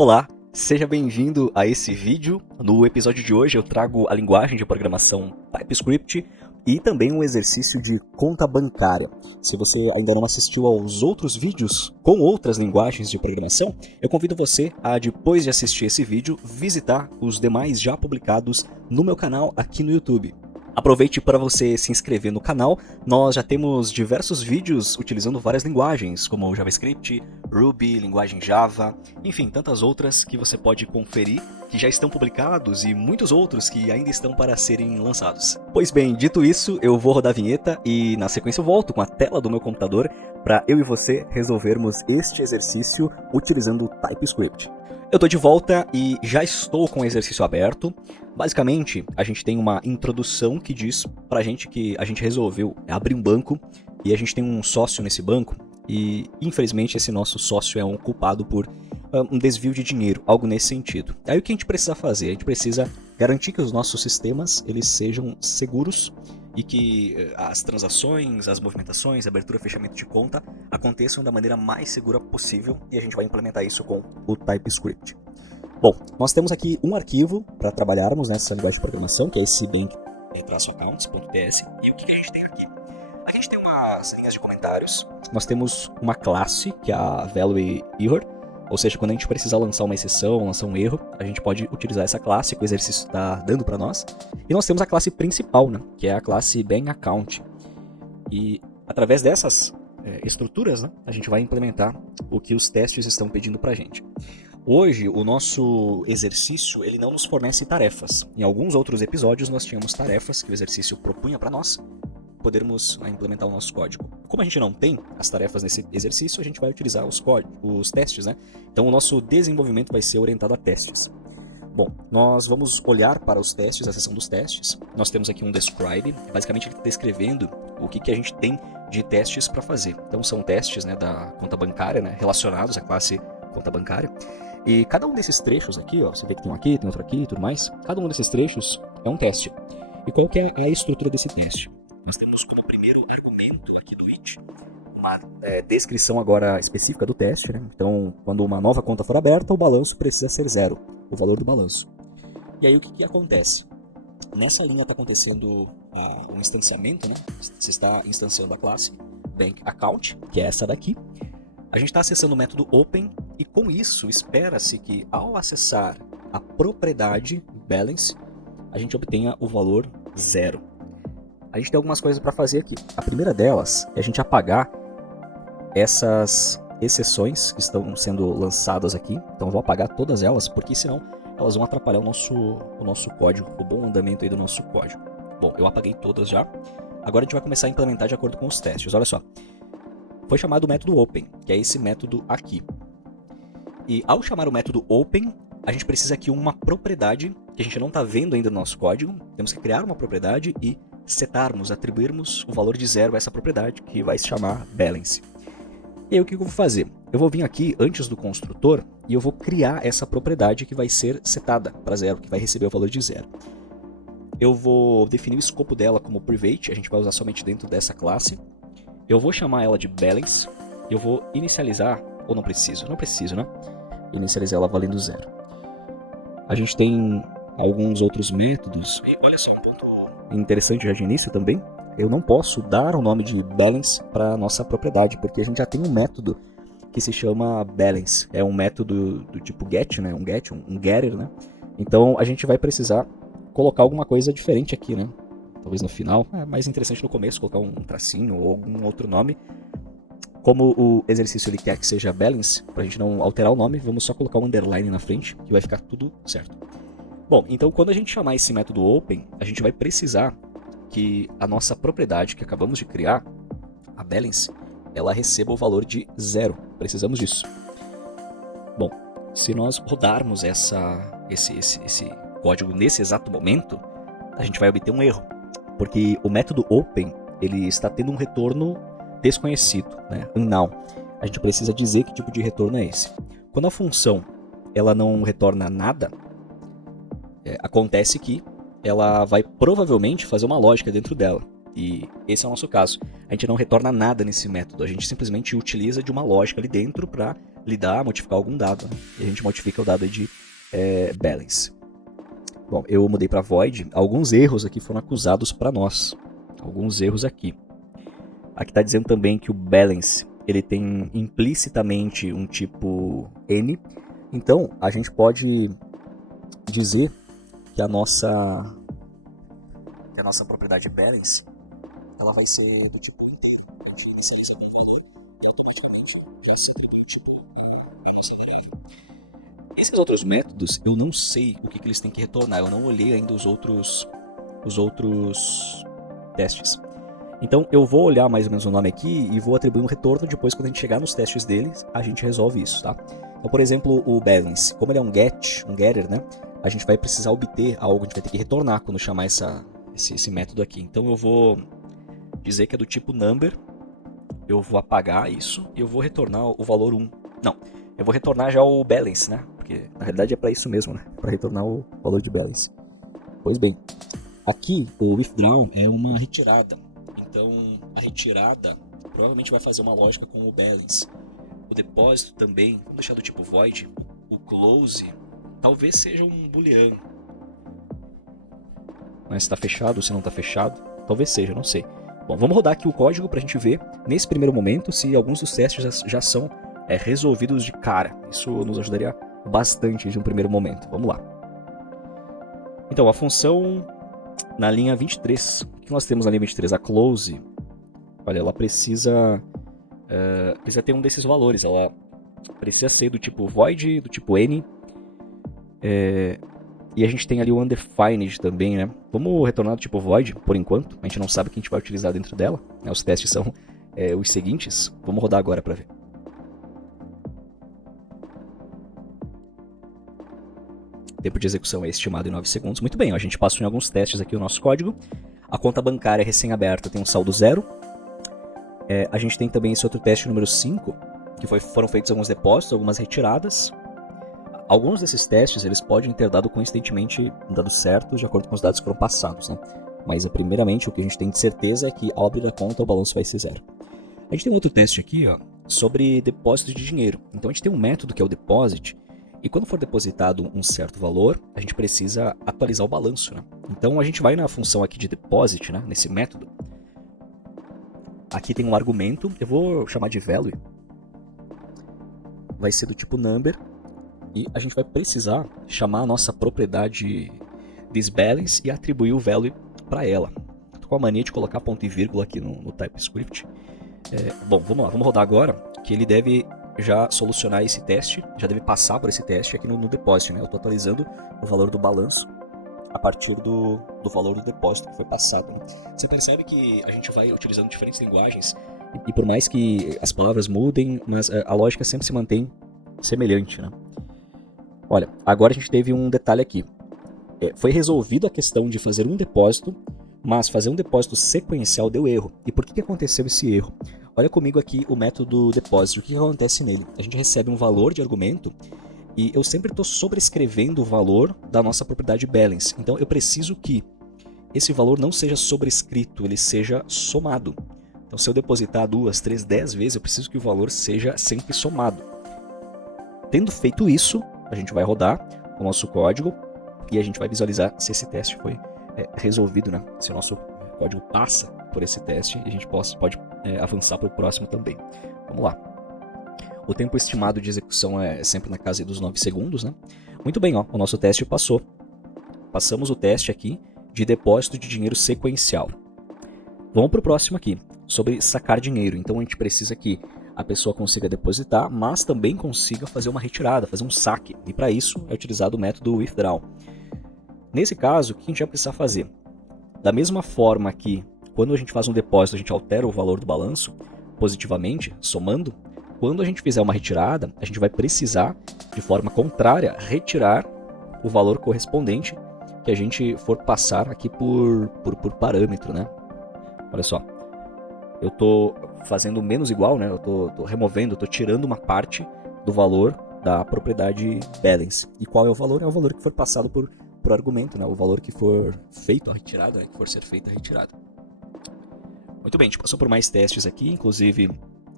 Olá, seja bem-vindo a esse vídeo. No episódio de hoje eu trago a linguagem de programação TypeScript e também um exercício de conta bancária. Se você ainda não assistiu aos outros vídeos com outras linguagens de programação, eu convido você a, depois de assistir esse vídeo, visitar os demais já publicados no meu canal aqui no YouTube. Aproveite para você se inscrever no canal, nós já temos diversos vídeos utilizando várias linguagens, como JavaScript, Ruby, linguagem Java, enfim, tantas outras que você pode conferir, que já estão publicados e muitos outros que ainda estão para serem lançados. Pois bem, dito isso, eu vou rodar a vinheta e na sequência eu volto com a tela do meu computador para eu e você resolvermos este exercício utilizando o TypeScript. Eu estou de volta e já estou com o exercício aberto. Basicamente, a gente tem uma introdução que diz pra gente que a gente resolveu abrir um banco e a gente tem um sócio nesse banco e, infelizmente, esse nosso sócio é um culpado por um desvio de dinheiro, algo nesse sentido. Aí o que a gente precisa fazer? A gente precisa garantir que os nossos sistemas eles sejam seguros e que as transações, as movimentações, abertura e fechamento de conta aconteçam da maneira mais segura possível e a gente vai implementar isso com o TypeScript. Bom, nós temos aqui um arquivo para trabalharmos nessa linguagem de programação, que é esse bank-accounts.ts. E o que a gente tem aqui? Aqui a gente tem umas linhas de comentários. Nós temos uma classe, que é a value error, ou seja, quando a gente precisa lançar uma exceção, lançar um erro, a gente pode utilizar essa classe que o exercício está dando para nós. E nós temos a classe principal, né, que é a classe bank-account. E através dessas estruturas, né, a gente vai implementar o que os testes estão pedindo para a gente. Hoje, o nosso exercício ele não nos fornece tarefas. Em alguns outros episódios, nós tínhamos tarefas que o exercício propunha para nós podermos implementar o nosso código. Como a gente não tem as tarefas nesse exercício, a gente vai utilizar os testes, né? Então, o nosso desenvolvimento vai ser orientado a testes. Bom, nós vamos olhar para os testes, a seção dos testes. Nós temos aqui um describe, basicamente ele está descrevendo o que a gente tem de testes para fazer. Então, são testes, né, da conta bancária, né, relacionados à classe conta bancária. E cada um desses trechos aqui, ó, você vê que tem um aqui, tem outro aqui e tudo mais, cada um desses trechos é um teste. E qual que é a estrutura desse teste? Nós temos como primeiro argumento aqui do it uma descrição agora específica do teste, né? Então, quando uma nova conta for aberta, o balanço precisa ser 0, o valor do balanço. E aí o que acontece? Nessa linha está acontecendo um instanciamento, né? Você está instanciando a classe bank account, que é essa daqui. A gente está acessando o método open e com isso espera-se que ao acessar a propriedade balance, a gente obtenha o valor 0. A gente tem algumas coisas para fazer aqui. A primeira delas é a gente apagar essas exceções que estão sendo lançadas aqui. Então eu vou apagar todas elas, porque senão elas vão atrapalhar o nosso código, o bom andamento aí do nosso código. Bom, eu apaguei todas já. Agora a gente vai começar a implementar de acordo com os testes. Olha só. Foi chamado o método open, que é esse método aqui. E ao chamar o método open, a gente precisa aqui uma propriedade que a gente não está vendo ainda no nosso código. Temos que criar uma propriedade e setarmos, atribuirmos o valor de 0 a essa propriedade, que vai se chamar balance. E aí o que eu vou fazer? Eu vou vir aqui antes do construtor e eu vou criar essa propriedade que vai ser setada para 0, que vai receber o valor de 0. Eu vou definir o escopo dela como private, a gente vai usar somente dentro dessa classe. Eu vou chamar ela de balance, eu vou inicializar, ou não preciso? Não preciso, né? Inicializar ela valendo 0. A gente tem alguns outros métodos. E olha só, um ponto interessante já de início também. Eu não posso dar o nome de balance para a nossa propriedade, porque a gente já tem um método que se chama balance. É um método do tipo get, né? Um getter, né? Então a gente vai precisar colocar alguma coisa diferente aqui, né? Talvez no final, é mais interessante no começo, colocar um tracinho ou algum outro nome. Como o exercício ele quer que seja balance, para a gente não alterar o nome, vamos só colocar um underline na frente, que vai ficar tudo certo. Bom, então quando a gente chamar esse método open, a gente vai precisar que a nossa propriedade que acabamos de criar, a balance, ela receba o valor de 0. Precisamos disso. Bom, se nós rodarmos esse código nesse exato momento, a gente vai obter um erro. Porque o método open, ele está tendo um retorno desconhecido, né? Unknown. A gente precisa dizer que tipo de retorno é esse. Quando a função ela não retorna nada, acontece que ela vai provavelmente fazer uma lógica dentro dela. E esse é o nosso caso. A gente não retorna nada nesse método, a gente simplesmente utiliza de uma lógica ali dentro para lidar, modificar algum dado, né? E a gente modifica o dado aí de balance. Bom, eu mudei para void. Alguns erros aqui foram acusados para nós. Alguns erros aqui. Aqui está dizendo também que o balance ele tem implicitamente um tipo n. Então, a gente pode dizer que a nossa propriedade balance ela vai ser do tipo inteiro. Aqui nessa lista de valor, automaticamente já se atribui o tipo invariável. Esses outros métodos, eu não sei o que eles têm que retornar. Eu não olhei ainda os outros testes. Então eu vou olhar mais ou menos o nome aqui e vou atribuir um retorno. Depois, quando a gente chegar nos testes deles, a gente resolve isso, tá? Então, por exemplo, o balance, como ele é um getter, né? A gente vai precisar obter algo, a gente vai ter que retornar quando chamar esse método aqui. Então eu vou dizer que é do tipo number, eu vou apagar isso e eu vou retornar o valor 1. Não, eu vou retornar já o balance, né? Porque na realidade é para isso mesmo, né? Para retornar o valor de balance. Pois bem, aqui o withdraw é uma retirada. Então a retirada provavelmente vai fazer uma lógica com o balance. O depósito também, vamos deixar do tipo void. O close talvez seja um booleano. Mas se está fechado ou se não está fechado, talvez seja, não sei. Bom, vamos rodar aqui o código para a gente ver, nesse primeiro momento, se alguns dos testes já são resolvidos de cara. Isso nos ajudaria bastante de um primeiro momento. Vamos lá. Então, a função na linha 23. O que nós temos na linha 23? A close. Olha, ela precisa ter um desses valores. Ela precisa ser do tipo void, do tipo n. E a gente tem ali o undefined também, né? Vamos retornar do tipo void, por enquanto. A gente não sabe o que a gente vai utilizar dentro dela, né? Os testes são os seguintes. Vamos rodar agora para ver. Tempo de execução é estimado em 9 segundos. Muito bem, ó, a gente passou em alguns testes aqui o nosso código. A conta bancária recém-aberta tem um saldo 0. A gente tem também esse outro teste número 5, que foram feitos alguns depósitos, algumas retiradas. Alguns desses testes eles podem ter dado coincidentemente dados certos de acordo com os dados que foram passados, né? Mas primeiramente o que a gente tem de certeza é que ao abrir a conta o balanço vai ser 0. A gente tem um outro teste aqui, ó, sobre depósito de dinheiro. Então a gente tem um método que é o deposit, e quando for depositado um certo valor, a gente precisa atualizar o balanço, né? Então a gente vai na função aqui de deposit, né, nesse método. Aqui tem um argumento, eu vou chamar de value. Vai ser do tipo number. E a gente vai precisar chamar a nossa propriedade thisBalance e atribuir o value para ela. Estou com a mania de colocar ponto e vírgula aqui no TypeScript. Bom, vamos lá, vamos rodar agora, que ele deve já solucionar esse teste, já deve passar por esse teste aqui no depósito, né? Eu estou atualizando o valor do balanço a partir do valor do depósito que foi passado, né? Você percebe que a gente vai utilizando diferentes linguagens e por mais que as palavras mudem, mas a lógica sempre se mantém semelhante, né? Olha, agora a gente teve um detalhe aqui. Foi resolvida a questão de fazer um depósito, mas fazer um depósito sequencial deu erro. E por que aconteceu esse erro? Olha comigo aqui o método depósito. O que acontece nele? A gente recebe um valor de argumento e eu sempre estou sobrescrevendo o valor da nossa propriedade balance. Então eu preciso que esse valor não seja sobrescrito, ele seja somado. Então se eu depositar 2, 3, 10 vezes, eu preciso que o valor seja sempre somado. Tendo feito isso, a gente vai rodar o nosso código e a gente vai visualizar se esse teste foi resolvido, né? Se o nosso código passa por esse teste e a gente pode avançar para o próximo também. Vamos lá. O tempo estimado de execução é sempre na casa dos 9 segundos, né? Muito bem, ó, o nosso teste passou. Passamos o teste aqui de depósito de dinheiro sequencial. Vamos para o próximo aqui, sobre sacar dinheiro. Então a gente precisa que a pessoa consiga depositar, mas também consiga fazer uma retirada, fazer um saque. E para isso é utilizado o método withdraw. Nesse caso, o que a gente vai precisar fazer? Da mesma forma que quando a gente faz um depósito, a gente altera o valor do balanço positivamente, somando, quando a gente fizer uma retirada, a gente vai precisar, de forma contrária, retirar o valor correspondente que a gente for passar aqui por parâmetro, né? Olha só, eu estou fazendo menos igual, né? Eu estou removendo, estou tirando uma parte do valor da propriedade balance. E qual é o valor? É o valor que for passado por argumento, né? O valor que for feito a retirada, né? Que for ser feita a retirada. Muito bem, a gente passou por mais testes aqui, inclusive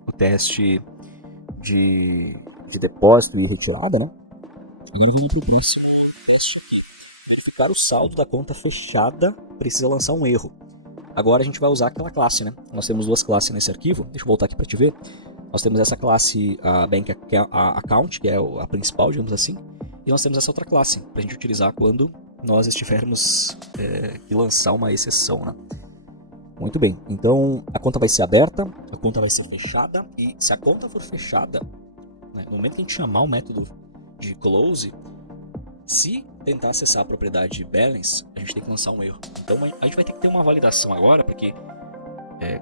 o teste de de depósito e retirada, né? Agora vamos para o próximo teste aqui. Verificar o saldo da conta fechada precisa lançar um erro. Agora a gente vai usar aquela classe, né? Nós temos duas classes nesse arquivo. Deixa eu voltar aqui para te ver. Nós temos essa classe, a Bank Account, que é a principal, digamos assim. E nós temos essa outra classe, para a gente utilizar quando nós estivermos que lançar uma exceção, né? Muito bem, então a conta vai ser aberta, a conta vai ser fechada. E se a conta for fechada, né, no momento que a gente chamar o método de close, se tentar acessar a propriedade balance, a gente tem que lançar um erro. Então a gente vai ter que ter uma validação agora, porque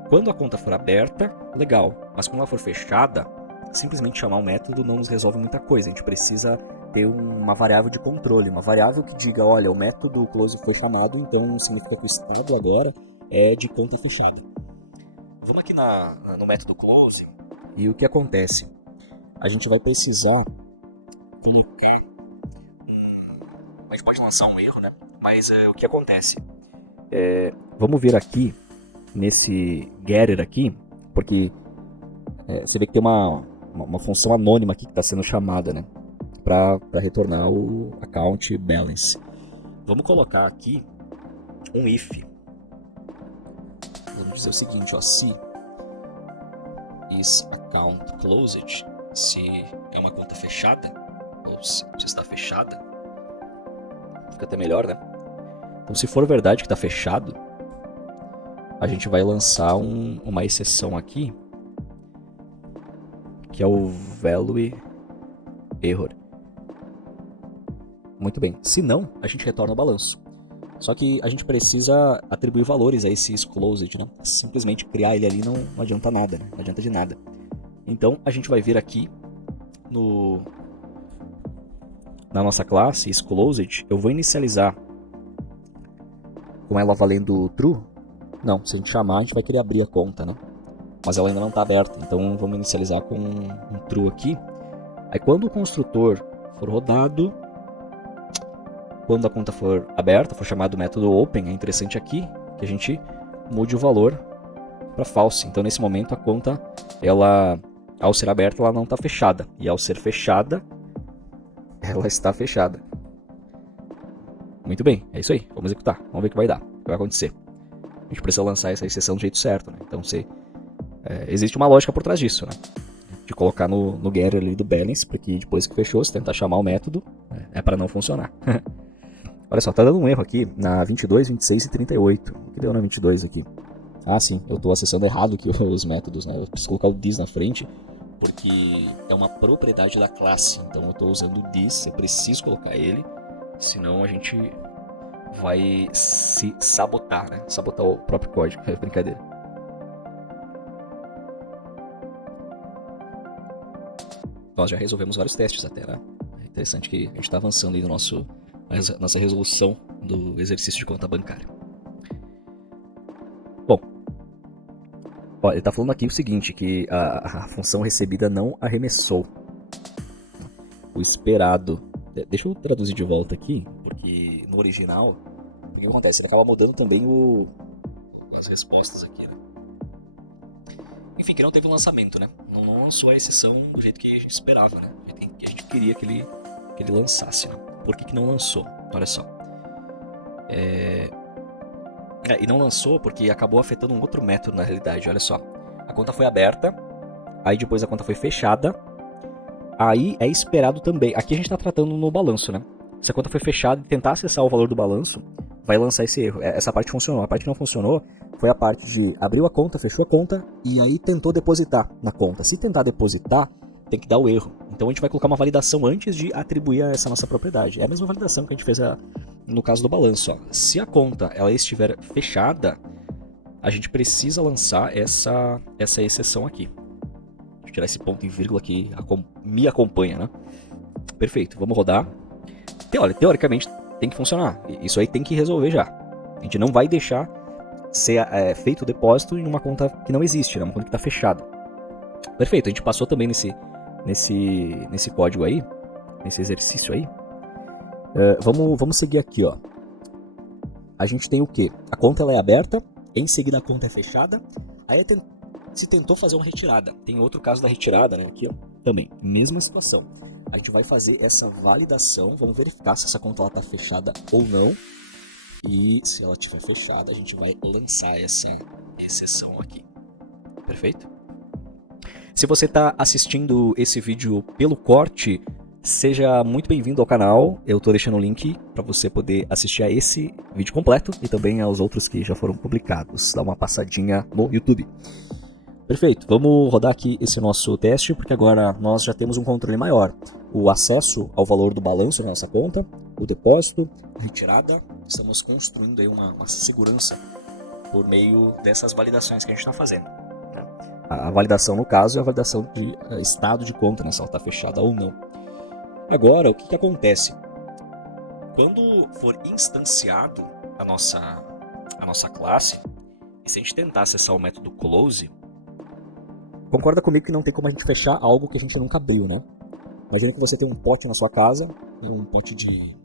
quando a conta for aberta, legal. Mas quando ela for fechada, simplesmente chamar o método não nos resolve muita coisa. A gente precisa ter uma variável de controle, uma variável que diga, olha, o método close foi chamado, então significa que o estado agora é de conta fechada. Vamos aqui no método close, e o que acontece? A gente vai precisar colocar a gente pode lançar um erro, né? Mas o que acontece? Vamos ver aqui nesse getter aqui, porque você vê que tem uma função anônima aqui que está sendo chamada, né? Para retornar o account balance. Vamos colocar aqui um if. Vamos dizer o seguinte, ó, se is account closed, se é uma conta fechada, ou se está fechada, fica até melhor, né? Então, se for verdade que está fechado, a gente vai lançar uma exceção aqui, que é o value error. Muito bem. Se não, a gente retorna o balanço. Só que a gente precisa atribuir valores a esse isClosed, né? Simplesmente criar ele ali não adianta nada, né? Não adianta de nada. Então, a gente vai vir aqui na nossa classe isClosed, eu vou inicializar com ela valendo true. Não, se a gente chamar, a gente vai querer abrir a conta, né? Mas ela ainda não está aberta, então vamos inicializar com um true aqui. Aí quando o construtor for rodado, quando a conta for aberta, for chamado o método open, é interessante aqui que a gente mude o valor para false. Então nesse momento a conta, ela, ao ser aberta, ela não está fechada. E ao ser fechada, ela está fechada. Muito bem, é isso aí. Vamos executar. Vamos ver o que vai dar, o que vai acontecer. A gente precisa lançar essa exceção do jeito certo, né? Então existe uma lógica por trás disso, né? De colocar no getter ali do balance, porque depois que fechou, se tentar chamar o método, é para não funcionar. Olha só, tá dando um erro aqui na 22, 26 e 38. O que deu na 22 aqui? Ah, sim, eu estou acessando errado aqui os métodos, né? Eu preciso colocar o this na frente, porque é uma propriedade da classe. Então eu estou usando o this, eu preciso colocar ele, senão a gente vai se sabotar, né? Sabotar o próprio código, é brincadeira. Nós já resolvemos vários testes até, né? É interessante que a gente está avançando aí no nossa resolução do exercício de conta bancária. Bom, ó, ele está falando aqui o seguinte, que a função recebida não arremessou o esperado. Deixa eu traduzir de volta aqui, porque no original, o que acontece? Ele acaba mudando também as respostas aqui, né? Enfim, que não teve um lançamento, né? Não lançou a exceção do jeito que a gente esperava, né? Do jeito que a gente queria que ele lançasse, né? Por que não lançou? Olha só. E não lançou porque acabou afetando um outro método na realidade, olha só. A conta foi aberta, aí depois a conta foi fechada, aí é esperado também. Aqui a gente está tratando no balanço, né? Se a conta foi fechada e tentar acessar o valor do balanço, vai lançar esse erro. Essa parte funcionou. A parte que não funcionou foi a parte de abriu a conta, fechou a conta e aí tentou depositar na conta. Se tentar depositar, tem que dar o erro. Então a gente vai colocar uma validação antes de atribuir a essa nossa propriedade. É a mesma validação que a gente fez no caso do balanço. Ó. Se a conta ela estiver fechada, a gente precisa lançar essa exceção aqui. Deixa eu tirar esse ponto e vírgula que me acompanha, né? Perfeito, vamos rodar. Teoricamente tem que funcionar. Isso aí tem que resolver já. A gente não vai deixar ser feito o depósito em uma conta que não existe, né? Uma conta que está fechada. Perfeito, a gente passou também nesse código aí, nesse exercício aí. Vamos seguir aqui, ó. A gente tem o quê? A conta ela é aberta, em seguida a conta é fechada, aí se tentou fazer uma retirada. Tem outro caso da retirada, né? Aqui, ó. também, mesma situação. A gente vai fazer essa validação, vamos verificar se essa conta está fechada ou não. E se ela estiver fechada, a gente vai lançar essa exceção aqui. Perfeito? Se você está assistindo esse vídeo pelo corte, seja muito bem-vindo ao canal. Eu estou deixando o link para você poder assistir a esse vídeo completo e também aos outros que já foram publicados. Dá uma passadinha no YouTube. Perfeito, vamos rodar aqui esse nosso teste, porque agora nós já temos um controle maior. O acesso ao valor do balanço da nossa conta, o depósito, a retirada. Estamos construindo aí uma segurança por meio dessas validações que a gente está fazendo. A validação, no caso, é a validação de estado de conta, né, se ela está fechada ou não. Agora, o que acontece? Quando for instanciado a nossa classe, e se a gente tentar acessar o método close, concorda comigo que não tem como a gente fechar algo que a gente nunca abriu, né? Imagina que você tem um pote na sua casa, um pote de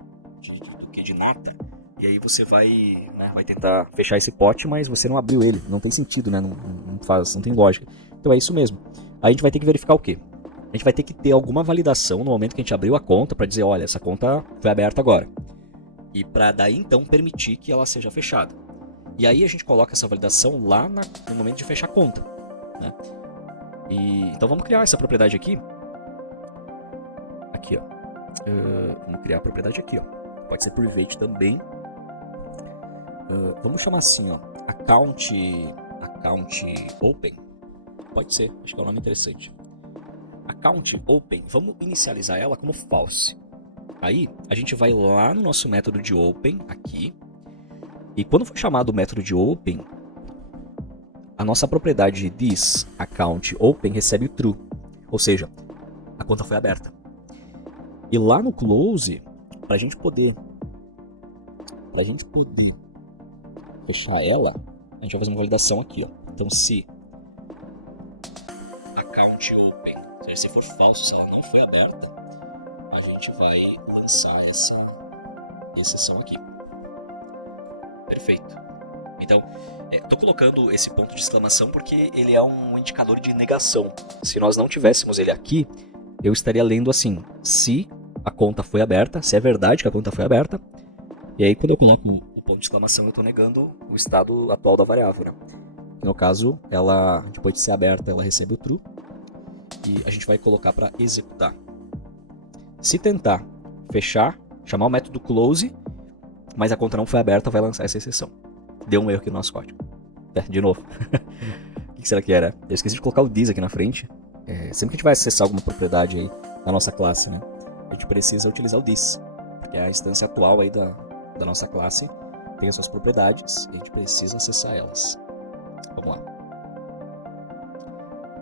nata, e aí você vai tentar fechar esse pote, mas você não abriu ele. Não tem sentido, né? Não tem lógica. Então é isso mesmo. Aí a gente vai ter que verificar o quê? A gente vai ter que ter alguma validação no momento que a gente abriu a conta para dizer, olha, essa conta foi aberta agora. E para daí então permitir que ela seja fechada. E aí a gente coloca essa validação lá no momento de fechar a conta, né? Então vamos criar essa propriedade aqui. Aqui, ó. Vamos criar a propriedade aqui, ó. Pode ser private também. Vamos chamar assim, ó. Account open. Pode ser, acho que é um nome interessante. Account open, vamos inicializar ela como false. Aí a gente vai lá no nosso método de open, aqui. E quando for chamado o método de open, a nossa propriedade this account open recebe o true, ou seja, a conta foi aberta. E lá no close, para a gente poder fechar ela, a gente vai fazer uma validação aqui, ó. Então se account open, ou seja, se for falso, se ela não foi aberta, a gente vai lançar essa exceção aqui. Perfeito. Então, estou colocando esse ponto de exclamação porque ele é um indicador de negação. Se nós não tivéssemos ele aqui, eu estaria lendo assim, se a conta foi aberta, se é verdade que a conta foi aberta, e aí quando eu coloco o ponto de exclamação eu estou negando o estado atual da variável, né? No caso, ela, depois de ser aberta, ela recebe o true, e a gente vai colocar para executar. Se tentar fechar, chamar o método close, mas a conta não foi aberta, vai lançar essa exceção. Deu um erro aqui no nosso código. De novo. O que será que era? Eu esqueci de colocar o this aqui na frente. Sempre que a gente vai acessar alguma propriedade aí na nossa classe, né? A gente precisa utilizar o this. Porque a instância atual aí da nossa classe tem as suas propriedades e a gente precisa acessar elas. Vamos lá.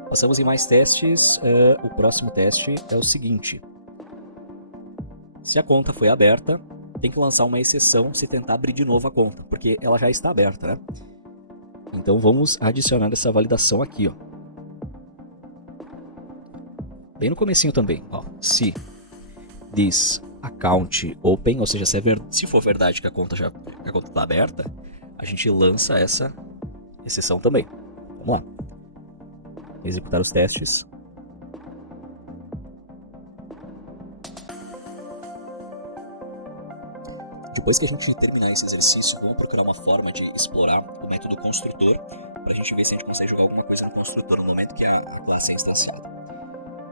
Passamos em mais testes. O próximo teste é o seguinte. Se a conta foi aberta, tem que lançar uma exceção se tentar abrir de novo a conta, porque ela já está aberta, né? Então vamos adicionar essa validação aqui, ó. Bem no comecinho também, ó. Se this account open, ou seja, se for verdade que a conta está aberta, a gente lança essa exceção também. Vamos lá. Executar os testes. Depois que a gente terminar esse exercício, vamos procurar uma forma de explorar o método construtor para a gente ver se a gente consegue jogar alguma coisa no construtor no momento que a classe é instanciada.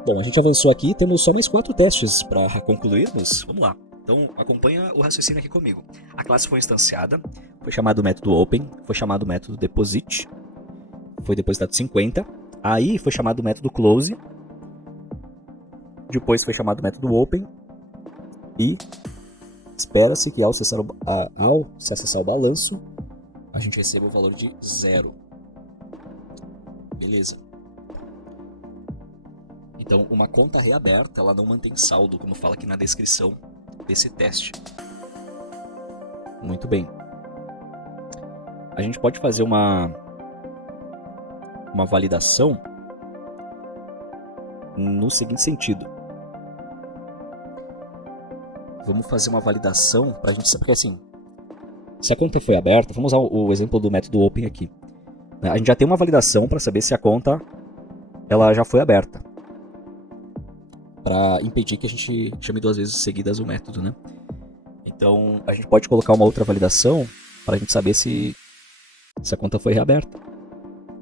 Bom, a gente avançou aqui, temos só mais 4 testes para concluirmos. Vamos lá. Então acompanha o raciocínio aqui comigo. A classe foi instanciada, foi chamado o método open, foi chamado o método deposit, foi depositado 50, aí foi chamado o método close, depois foi chamado o método open e espera-se que ao se acessar o balanço, a gente receba o valor de 0. Beleza. Então, uma conta reaberta, ela não mantém saldo, como fala aqui na descrição desse teste. Muito bem. A gente pode fazer uma validação no seguinte sentido. Vamos fazer uma validação para a gente saber, porque assim, se a conta foi aberta, vamos usar o exemplo do método open aqui. A gente já tem uma validação para saber se a conta ela já foi aberta. para impedir que a gente chame 2 vezes seguidas o método, né? Então, a gente pode colocar uma outra validação para a gente saber se a conta foi reaberta.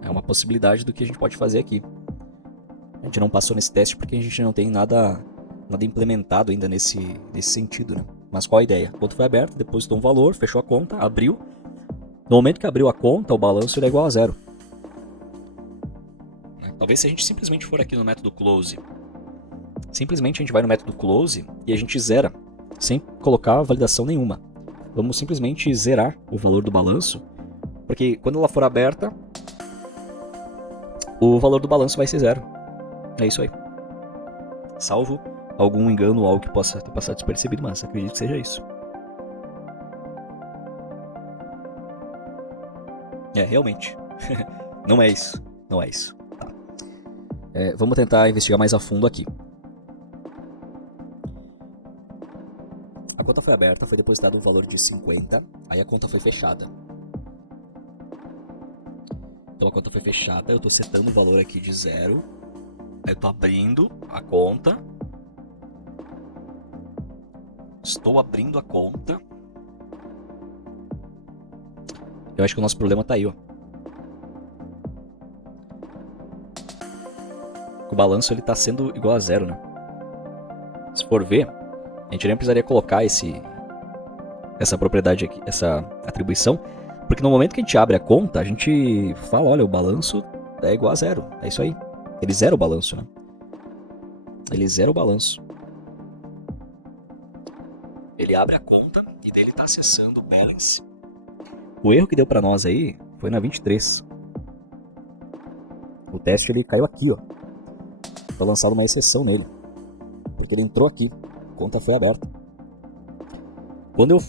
É uma possibilidade do que a gente pode fazer aqui. A gente não passou nesse teste porque a gente não tem nada implementado ainda nesse sentido, né? Mas qual a ideia? A conta foi aberta, depositou um valor, fechou a conta, abriu. No momento que abriu a conta, o balanço é igual a 0. Talvez se a gente simplesmente for aqui no método close, simplesmente a gente vai no método close e a gente zera, sem colocar validação nenhuma. Vamos simplesmente zerar o valor do balanço, porque quando ela for aberta, o valor do balanço vai ser 0. É isso aí. Salvo algum engano ou algo que possa ter passado despercebido, mas acredito que seja isso. Realmente. Não é isso. Não é isso. Tá. Vamos tentar investigar mais a fundo aqui. A conta foi aberta, foi depositado um valor de 50, aí a conta foi fechada. Então a conta foi fechada, eu estou setando o valor aqui de 0. Aí eu estou abrindo a conta. Estou abrindo a conta. Eu acho que o nosso problema está aí, ó. O balanço ele está sendo igual a 0, né? Se for ver, a gente nem precisaria colocar essa propriedade aqui, essa atribuição, porque no momento que a gente abre a conta, a gente fala, olha, o balanço é igual a 0. É isso aí. Ele zera o balanço, né? Ele zera o balanço. Ele abre a conta e daí ele está acessando o balance. O erro que deu para nós aí foi na 23. O teste ele caiu aqui, ó. Foi lançado uma exceção nele, porque ele entrou aqui. A conta foi aberta. Quando eu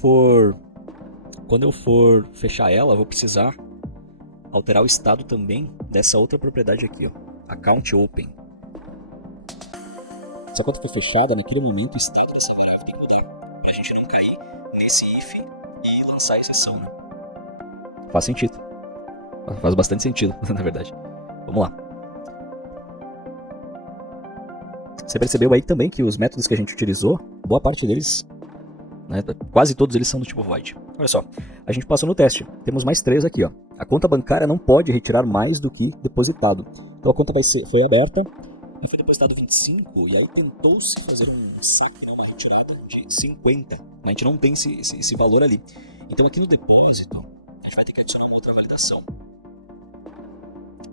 for fechar ela, eu vou precisar alterar o estado também dessa outra propriedade aqui, ó. Account Open. Se a conta foi fechada, naquele momento o estado dessa variável tem que mudar, pra gente não cair nesse if e lançar a exceção, né? Faz sentido. Faz bastante sentido, na verdade. Vamos lá. Você percebeu aí também que os métodos que a gente utilizou, boa parte deles, né, quase todos eles são do tipo void. Olha só, a gente passou no teste. Temos mais 3 aqui, ó. A conta bancária não pode retirar mais do que depositado. Então a conta foi aberta, foi depositado 25 e aí tentou-se fazer um saque, uma retirada de 50. A gente não tem esse valor ali. Então aqui no depósito, a gente vai ter que adicionar uma outra validação.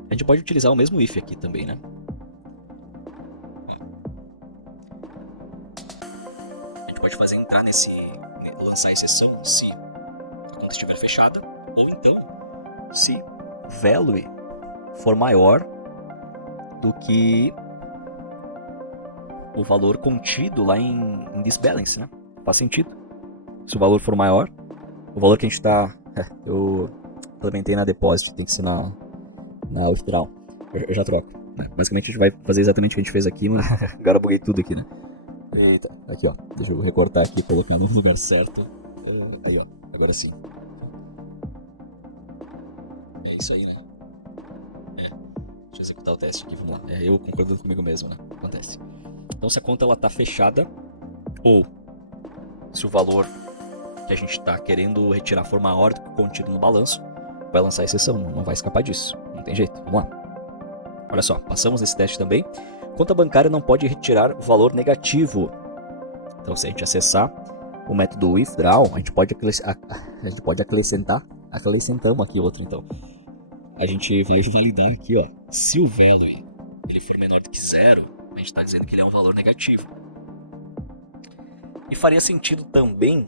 A gente pode utilizar o mesmo if aqui também, né? A gente pode fazer entrar lançar exceção se a conta estiver fechada, ou então se value for maior do que o valor contido lá em this balance, né? Faz sentido. Se o valor for maior, o valor que a gente está... eu implementei na deposit, tem que ser na withdrawal. Eu já troco. Né? Basicamente a gente vai fazer exatamente o que a gente fez aqui, mas agora eu buguei tudo aqui, né? Eita, aqui ó, deixa eu recortar aqui e colocar no lugar certo. Aí ó, agora sim. É isso aí, né? Deixa eu executar o teste aqui, vamos lá. Eu concordando comigo mesmo, né? Acontece. Então se a conta ela tá fechada, ou se o valor que a gente está querendo retirar for maior do que o contido no balanço, vai lançar a exceção, não vai escapar disso. Não tem jeito, vamos lá. Olha só, passamos nesse teste também. Conta bancária não pode retirar valor negativo. Então se a gente acessar o método withdraw, a gente pode acrescentar. Acrescentamos aqui outro então. A gente vai validar aqui, ó. Se o value ele for menor do que 0, a gente está dizendo que ele é um valor negativo. E faria sentido também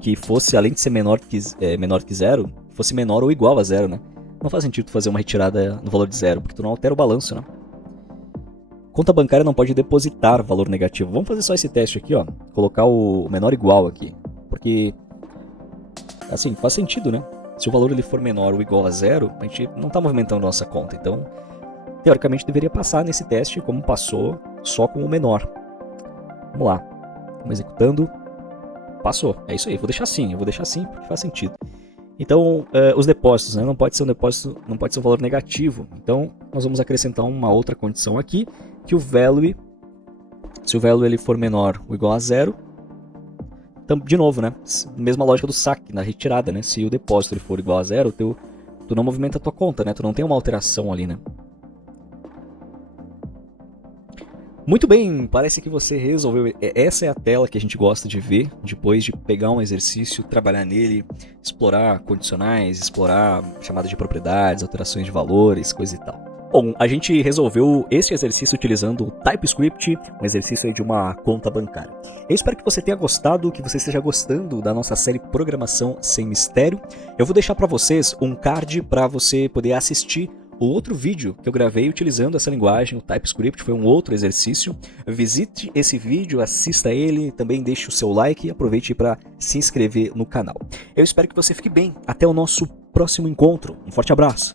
que fosse, além de ser menor que 0, fosse menor ou igual a 0, né? Não faz sentido fazer uma retirada no valor de 0, porque tu não altera o balanço, né? Conta bancária não pode depositar valor negativo. Vamos fazer só esse teste aqui, ó. Colocar o menor igual aqui. Porque, assim, faz sentido, né? Se o valor ele for menor ou igual a 0, a gente não está movimentando a nossa conta. Então, teoricamente, deveria passar nesse teste como passou só com o menor. Vamos lá. Vamos executando. Passou. É isso aí. Vou deixar assim porque faz sentido. Então, os depósitos, né? Não pode ser um depósito, não pode ser um valor negativo. Então, nós vamos acrescentar uma outra condição aqui, que o value Se o value ele for menor ou igual a 0, de novo, né? Mesma lógica do saque, na retirada, né? Se o depósito ele for igual a 0, tu não movimenta a tua conta, né? Tu não tem uma alteração ali, né? Muito bem, parece que você resolveu. Essa é a tela que a gente gosta de ver, depois de pegar um exercício, trabalhar nele, explorar condicionais, explorar chamadas de propriedades, alterações de valores, coisa e tal. Bom, a gente resolveu esse exercício utilizando o TypeScript, um exercício aí de uma conta bancária. Eu espero que você tenha gostado, que você esteja gostando da nossa série Programação Sem Mistério. Eu vou deixar para vocês um card para você poder assistir o outro vídeo que eu gravei utilizando essa linguagem, o TypeScript, foi um outro exercício. Visite esse vídeo, assista ele, também deixe o seu like e aproveite para se inscrever no canal. Eu espero que você fique bem. Até o nosso próximo encontro. Um forte abraço.